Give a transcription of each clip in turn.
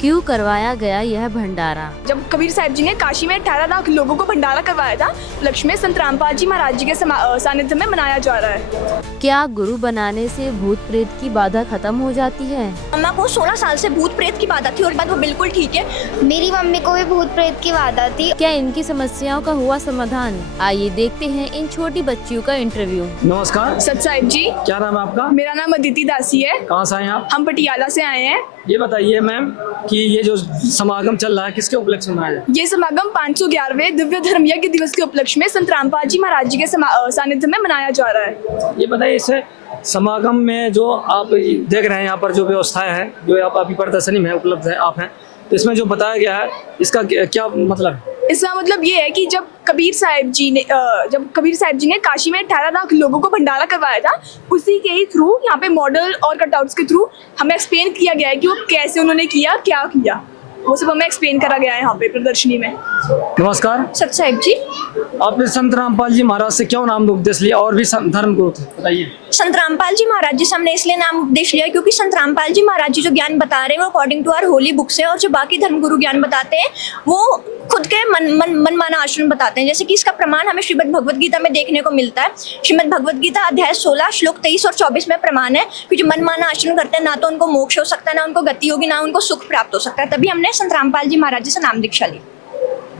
क्यों करवाया गया यह भंडारा? जब कबीर साहब जी ने काशी में 18 लाख लोगों को भंडारा करवाया था, लक्ष्मी संत रामपाल जी महाराज जी के सानिध्य में मनाया जा रहा है। क्या गुरु बनाने से भूत प्रेत की बाधा खत्म हो जाती है? मम्मा को 16 साल से भूत प्रेत की बाधा थी और बाद वो बिल्कुल ठीक है। मेरी मम्मी को भी भूत प्रेत की बाधा थी। क्या इनकी समस्याओं का हुआ समाधान? आइए देखते हैं इन छोटी बच्चियों का इंटरव्यू। नमस्कार सत साहिब जी, क्या नाम है आपका? मेरा नाम अदिति दासी है। कहाँ से आए हैं आप? हम पटियाला से आए हैं। ये बताइए मैम कि ये जो समागम चल रहा है किसके उपलक्ष्य में मनाया? ये समागम 511वें दिव्य धर्म यज्ञ दिवस के उपलक्ष्य में संत रामपाल जी महाराज जी के सानिध्य में मनाया जा रहा है। ये बताइए इसे समागम में जो आप देख रहे हैं यहाँ पर जो व्यवस्थाएं हैं जो आप अभी प्रदर्शनी में उपलब्ध है आप हैं, तो इसमें जो बताया गया है इसका क्या मतलब है? इसका मतलब ये है कि जब कबीर साहब जी ने काशी में 18 लाख लोगों को भंडारा करवाया था, उसी के ही थ्रू यहाँ पे मॉडल और कटआउट्स के थ्रू हमें एक्सप्लेन किया गया है कि वो कैसे उन्होंने किया, क्या किया, वो सब हमें एक्सप्लेन करा गया है यहाँ पे प्रदर्शनी में। नमस्कार सत साहिब जी, आपने संत रामपाल जी महाराज से क्यों नाम उपदेश लिया और भी धर्म गुरु थे, बताइए। संत रामपाल जी महाराज जी से हमने इसलिए नाम उपदेश लिया क्योंकि संत रामपाल जी महाराज जी जो ज्ञान बता रहे हैं वो according to our holy book से, और जो बाकी धर्मगुरु ज्ञान बताते हैं वो खुद के मनमाना आचरण बताते हैं। जैसे कि इसका प्रमाण हमें श्रीमद् भगवत गीता में देखने को मिलता है। श्रीमद् भगवत गीता अध्याय 16 श्लोक 23 और 24 में प्रमाण है कि जो मनमाना आचरण करते हैं ना तो उनको मोक्ष हो सकता है, ना उनको गति होगी, ना उनको सुख प्राप्त हो सकता है। तभी हमने संत रामपाल जी महाराज जी से नाम दीक्षा ली।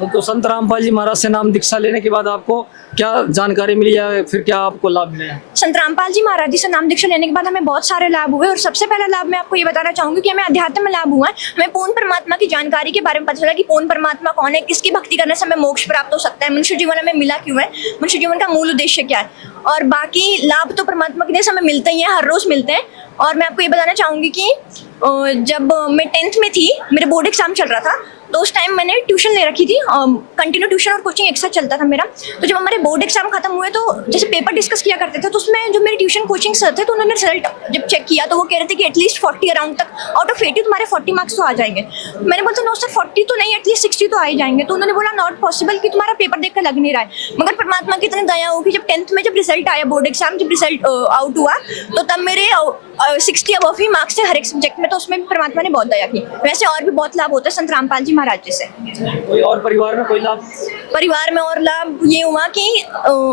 तो संत रामपाल जी महाराज से नाम दीक्षा लेने के बाद आपको क्या जानकारी मिली या फिर क्या आपको लाभ मिले? संत रामपाल जी महाराज जी से नाम दीक्षा लेने के बाद हमें बहुत सारे लाभ हुए, और सबसे पहला लाभ मैं आपको ये बताना चाहूंगी कि हमें अध्यात्म में लाभ हुआ है। हमें पूर्ण परमात्मा की जानकारी के बारे में पता चला कि पूर्ण परमात्मा कौन है, किसकी भक्ति करने से हमें मोक्ष प्राप्त हो सकता है, मनुष्य जीवन हमें मिला क्यों है, मनुष्य जीवन का मूल उद्देश्य क्या है, और बाकी लाभ तो परमात्मा की देन से हमें मिलते ही हैं, हर रोज मिलते हैं। और मैं आपको ये बताना चाहूंगी कि जब मैं 10th में थी, मेरे बोर्ड एग्जाम चल रहा था, तो उस टाइम मैंने ट्यूशन ले रखी थी, कंटिन्यू ट्यूशन और कोचिंग एक साथ चलता था मेरा। तो जब हमारे बोर्ड एग्जाम खत्म हुए तो जैसे पेपर डिस्कस किया करते थे, तो उसमें जो मेरे ट्यूशन कोचिंग सर थे तो उन्होंने रिजल्ट जब चेक किया तो वो कह रहे थे कि एटलीस्ट 40 अराउंड तक आउट ऑफ 80 तुम्हारे 40 मार्क्स तो आ जाएंगे। मैंने बोला नो सर 40 तो नहीं, एटलीस्ट 60 तो आ ही जाएंगे। तो उन्होंने बोला नॉट पॉसिबल कि तुम्हारा पेपर देख कर लग नहीं रहा है। मगर परमात्मा की इतनी दया हो कि जब 10th में जब रिजल्ट आया, बोर्ड एग्जाम जब रिजल्ट आउट हुआ, तो तब मेरे 60 अबव ही मार्क्स थे हर एक सब्जेक्ट में। तो उसमें भी परमात्मा ने बहुत दया की। वैसे और भी बहुत लाभ होता है संत रामपाल जी महाराज जी से। कोई और परिवार में कोई लाभ? परिवार में और लाभ ये हुआ कि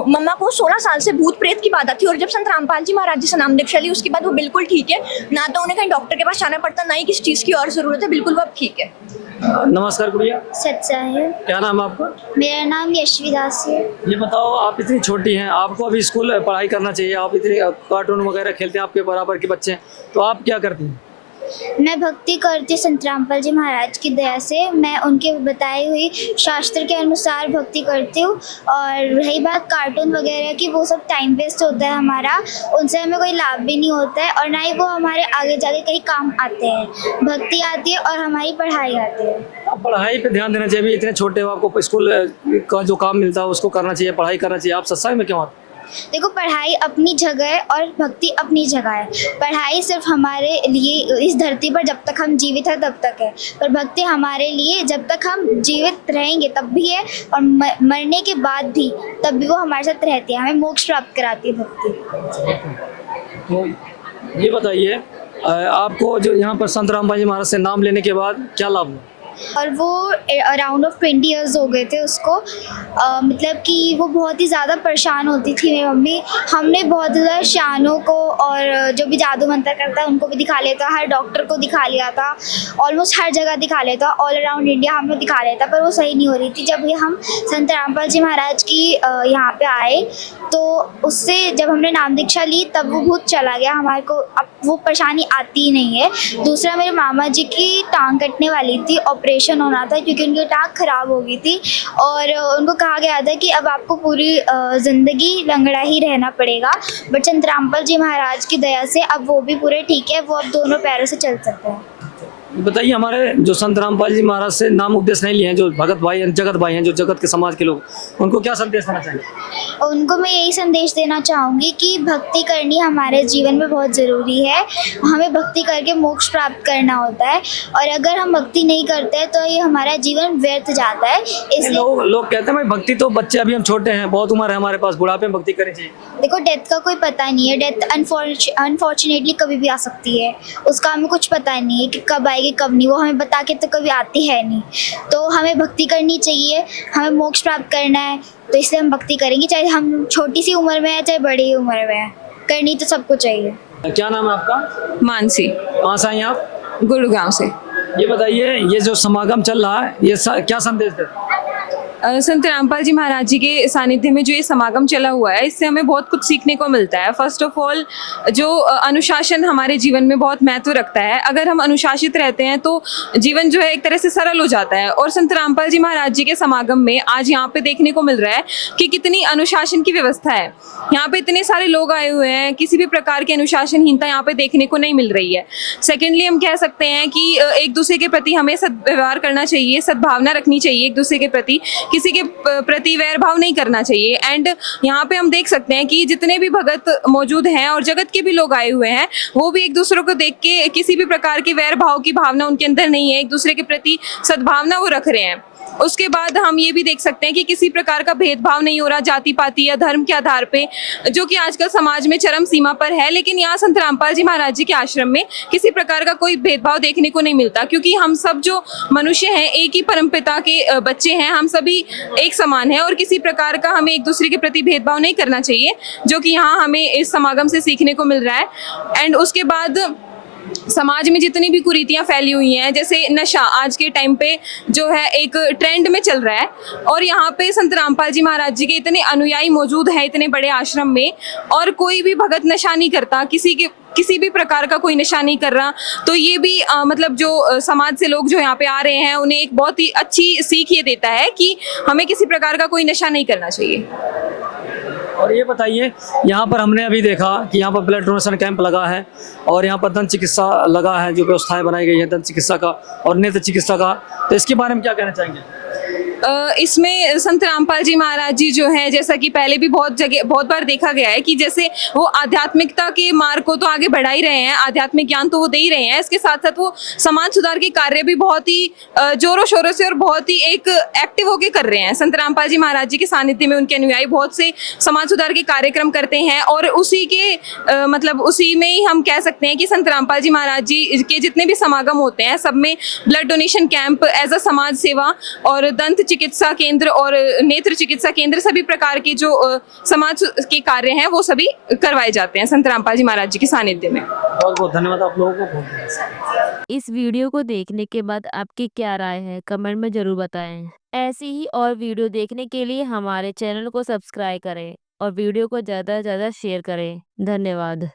मम्मा को 16 साल से भूत प्रेत की बाधा थी, और जब संत रामपाल जी महाराज जी से नाम दीक्षा ली उसके बाद वो बिल्कुल ठीक है। ना तो उन्हें कहीं डॉक्टर के पास जाना पड़ता, ना ही किसी चीज की और जरूरत है, बिल्कुल वो अब ठीक है। नमस्कार गुड़िया, सच्चा है। क्या नाम है आपका? मेरा नाम यशवी दासी है। ये बताओ आप इतनी छोटी हैं, आपको अभी स्कूल पढ़ाई करना चाहिए, आप इतने कार्टून वगैरह खेलते हैं, आपके बराबर के बच्चे हैं, तो आप क्या करती हैं? मैं भक्ति करती संत रामपाल जी महाराज की दया से। मैं उनके बताई हुई शास्त्र के अनुसार भक्ति करती हूँ। और रही बात कार्टून वगैरह की, वो सब टाइम वेस्ट होता है हमारा, उनसे हमें कोई लाभ भी नहीं होता है, और ना ही वो हमारे आगे जाके कहीं काम आते हैं। भक्ति आती है और हमारी पढ़ाई आती है। पढ़ाई पे ध्यान देना चाहिए। इतने छोटे हो, आपको स्कूल का जो काम मिलता है उसको करना चाहिए, पढ़ाई करना चाहिए। आप सत्संग में क्यों आते? देखो, पढ़ाई अपनी जगह है और भक्ति अपनी जगह है। पढ़ाई सिर्फ हमारे लिए इस धरती पर जब तक हम जीवित हैं तब तक है, पर भक्ति हमारे लिए जब तक हम जीवित रहेंगे तब भी है, और मरने के बाद भी तब भी वो हमारे साथ रहती है, हमें मोक्ष प्राप्त कराती है भक्ति। तो ये बताइए आपको जो यहाँ पर संत रामपाल जी महाराज से नाम लेने के बाद क्या लाभ हुआ? और वो अराउंड ऑफ 20 ईयर्स हो गए थे उसको। मतलब कि वो बहुत ही ज़्यादा परेशान होती थी मेरी मम्मी। हमने बहुत ज़्यादा शानों को और जो भी जादू मंत्र करता है उनको भी दिखा लिया था, हर डॉक्टर को दिखा लिया था, ऑलमोस्ट हर जगह दिखा लिया था, ऑल अराउंड इंडिया हमने दिखा लिया था, पर वो सही नहीं हो रही थी। जब हम संत रामपाल जी महाराज की यहाँ पे आए तो उससे जब हमने नाम दीक्षा ली तब वो भूत चला गया। हमारे को अब वो परेशानी आती ही नहीं है। दूसरा, मेरे मामा जी की टांग कटने वाली थी, ऑपरेशन होना था क्योंकि उनकी टांग खराब हो गई थी, और उनको कहा गया था कि अब आपको पूरी ज़िंदगी लंगड़ा ही रहना पड़ेगा। बट संत रामपाल जी महाराज की दया से अब वो भी पूरे ठीक है, वो अब दोनों पैरों से चल सकते हैं। बताइए, हमारे जो संत रामपाल जी महाराज से नाम उपदेश नहीं लिए हैं, जो भगत भाई हैं, जगत भाई हैं, जो जगत के समाज के लोग, उनको क्या संदेश देना चाहिए? उनको मैं यही संदेश देना चाहूँगी कि भक्ति करनी हमारे जीवन में बहुत ज़रूरी है। हमें भक्ति करके मोक्ष प्राप्त करना होता है, और अगर हम भक्ति नहीं करते हैं तो ये हमारा जीवन व्यर्थ जाता है। इसलिए लोग कहते हैं भाई भक्ति तो बच्चे, अभी हम छोटे हैं, बहुत उम्र है हमारे पास, बुढ़ापे में भक्ति करनी चाहिए। देखो, डेथ का कोई पता नहीं है। डेथ अनफॉर्चुनेटली कभी भी आ सकती है, उसका हमें कुछ पता नहीं है कि कब आएगी, आएगी कब नहीं, वो हमें बता के तो कभी आती है नहीं। तो हमें भक्ति करनी चाहिए, हमें मोक्ष प्राप्त करना है, तो इसलिए हम भक्ति करेंगे, चाहे हम छोटी सी उम्र में है चाहे बड़ी उम्र में है, करनी तो सबको चाहिए। क्या नाम है आपका? मानसी, कहाँ से आई हैं आप? गुरुग्राम से। ये बताइए, ये जो समागम चल रहा है, ये क्या संदेश देता है? संत रामपाल जी महाराज जी के सानिध्य में जो ये समागम चला हुआ है, इससे हमें बहुत कुछ सीखने को मिलता है। फर्स्ट ऑफ ऑल, जो अनुशासन हमारे जीवन में बहुत महत्व रखता है। अगर हम अनुशासित रहते हैं तो जीवन जो है एक तरह से सरल हो जाता है। और संत रामपाल जी महाराज जी के समागम में आज यहाँ पे देखने को मिल रहा है कि कितनी अनुशासन की व्यवस्था है। यहाँ पे इतने सारे लोग आए हुए हैं, किसी भी प्रकार की अनुशासनहीनता यहाँ पे देखने को नहीं मिल रही है। सेकेंडली, हम कह सकते हैं कि एक दूसरे के प्रति हमें सद्व्यवहार करना चाहिए, सद्भावना रखनी चाहिए एक दूसरे के प्रति, किसी के प्रति वैर भाव नहीं करना चाहिए। एंड यहाँ पे हम देख सकते हैं कि जितने भी भगत मौजूद हैं और जगत के भी लोग आए हुए हैं, वो भी एक दूसरे को देख के किसी भी प्रकार की वैर भाव की भावना उनके अंदर नहीं है, एक दूसरे के प्रति सद्भावना वो रख रहे हैं। उसके बाद हम ये भी देख सकते हैं कि किसी प्रकार का भेदभाव नहीं हो रहा जाति पाति या धर्म के आधार पे, जो कि आजकल समाज में चरम सीमा पर है। लेकिन यहाँ संत रामपाल जी महाराज जी के आश्रम में किसी प्रकार का कोई भेदभाव देखने को नहीं मिलता, क्योंकि हम सब जो मनुष्य हैं एक ही परमपिता के बच्चे हैं, हम सभी एक समान हैं और किसी प्रकार का हमें एक दूसरे के प्रति भेदभाव नहीं करना चाहिए, जो कि यहाँ हमें इस समागम से सीखने को मिल रहा है। एंड उसके बाद समाज में जितनी भी कुरीतियां फैली हुई हैं, जैसे नशा आज के टाइम पे जो है एक ट्रेंड में चल रहा है, और यहाँ पे संत रामपाल जी महाराज जी के इतने अनुयायी मौजूद हैं इतने बड़े आश्रम में, और कोई भी भगत नशा नहीं करता, किसी भी प्रकार का कोई नशा नहीं कर रहा। तो ये भी मतलब जो समाज से लोग जो यहाँ पे आ रहे हैं, उन्हें एक बहुत ही अच्छी सीख ये देता है कि हमें किसी प्रकार का कोई नशा नहीं करना चाहिए। और ये बताइए, यहाँ पर हमने अभी देखा कि यहाँ पर ब्लड डोनेशन कैंप लगा है और यहाँ पर दंत चिकित्सा लगा है, जो व्यवस्थाएं बनाई गई है दंत चिकित्सा का और नेत्र चिकित्सा का, तो इसके बारे में क्या कहना चाहेंगे? इसमें संत रामपाल जी महाराज जी जो है, जैसा कि पहले भी बहुत बार देखा गया है कि जैसे वो आध्यात्मिकता के मार्ग को तो आगे बढ़ा ही रहे हैं, आध्यात्मिक ज्ञान तो वो दे ही रहे हैं, इसके साथ साथ वो समाज सुधार के कार्य भी बहुत ही जोरों शोरों से और बहुत ही एक एक्टिव होके कर रहे हैं। संत रामपाल जी महाराज जी के सानिध्य में उनके अनुयायी बहुत से समाज सुधार के कार्यक्रम करते हैं, और उसी के मतलब उसी में ही हम कह सकते हैं कि संत रामपाल जी महाराज जी के जितने भी समागम होते हैं, सब में blood donation camp as a समाज सेवा और दंत चिकित्सा केंद्र और नेत्र चिकित्सा केंद्र, सभी प्रकार के जो समाज के कार्य हैं वो सभी करवाए जाते हैं संत रामपाल जी महाराज जी के सानिध्य में। बहुत बहुत धन्यवाद आप लोगों को। इस वीडियो को देखने के बाद आपकी क्या राय है, कमेंट में जरूर बताएं। ऐसी ही और वीडियो देखने के लिए हमारे चैनल को सब्सक्राइब करें और वीडियो को ज़्यादा से ज़्यादा शेयर करें। धन्यवाद।